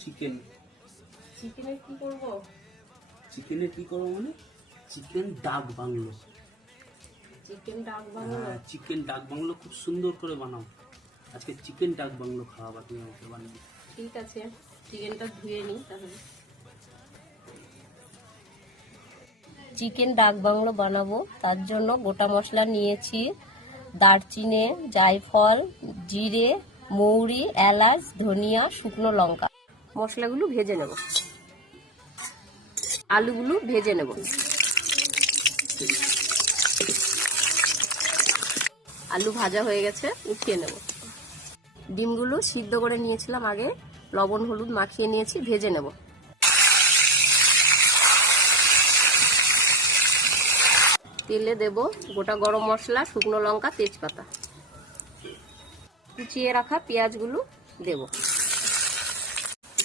Chicken. চিকেনের কি করব? চিকেনের কি করবো মানে চিকেন ডাক বাংলো। চিকেন ডাক বাংলো? হ্যাঁ, চিকেন ডাক বাংলো খুব সুন্দর করে বানাও। আজকে চিকেন ডাক বাংলো খাওয়াবা তুমি আমাকে বানিয়ে। ঠিক আছে, চিকেনটা ধুয়ে নিই তাহলে। চিকেন ডাক বাংলো বানাবো, তার জন্য গোটা মশলা নিয়েছি। দারচিনি, জায়ফল, জিরে, মৌরি, এলাচ, ধনিয়া, শুকনো লঙ্কা। মশলাগুলো ভেজে নেব। আলুগুলো ভেজে নেব। আলু ভাজা হয়ে গেছে, উঠিয়ে নেব। ডিমগুলো সিদ্ধ করে নিয়েছিলাম আগে, লবণ হলুদ মাখিয়ে নিয়েছি, ভেজে নেব। তেলে দেব গোটা গরম মশলা, শুকনো লঙ্কা, তেজপাতা। কুচিয়ে রাখা পেঁয়াজগুলো দেব।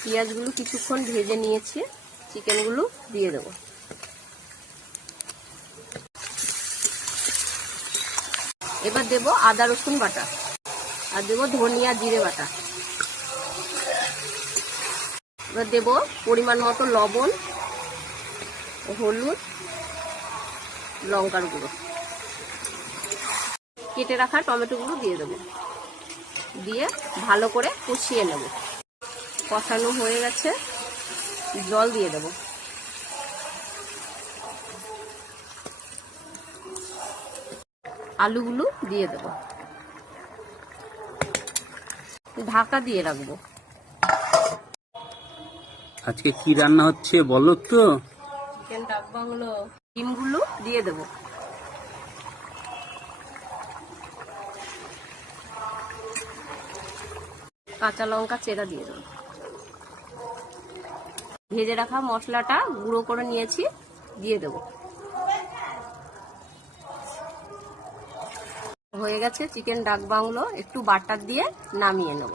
পেঁয়াজগুলো কিছুক্ষণ ভেজে নিয়েছি, চিকেনগুলো দিয়ে দেব। এবার দেব আদা রসুন বাটা, আর দেব ধনিয়া জিরে বাটা। এবার দেব পরিমাণ মতো লবণ, হলুদ, লঙ্কার গুঁড়ো। কেটে রাখা টমেটোগুলো দিয়ে দেবো, দিয়ে ভালো করে কষিয়ে নেব। কষানো হয়ে গেছে, জল দিয়ে দেব। আলুগুলো দিয়ে দেব, ঢাকা দিয়ে রাখবো। আজকে কি রান্না হচ্ছে বলো তো? চিকেন ডাক বাংলো। ডিমগুলো দিয়ে দেব। কাঁচা লঙ্কা চেরা দিয়ে দেব। ভেজে রাখা মশলাটা গুঁড়ো করে নিয়েছি, দিয়ে দেব। হয়ে গেছে চিকেন ডাক বাংলো, একটু বাটার দিয়ে নামিয়ে নেব।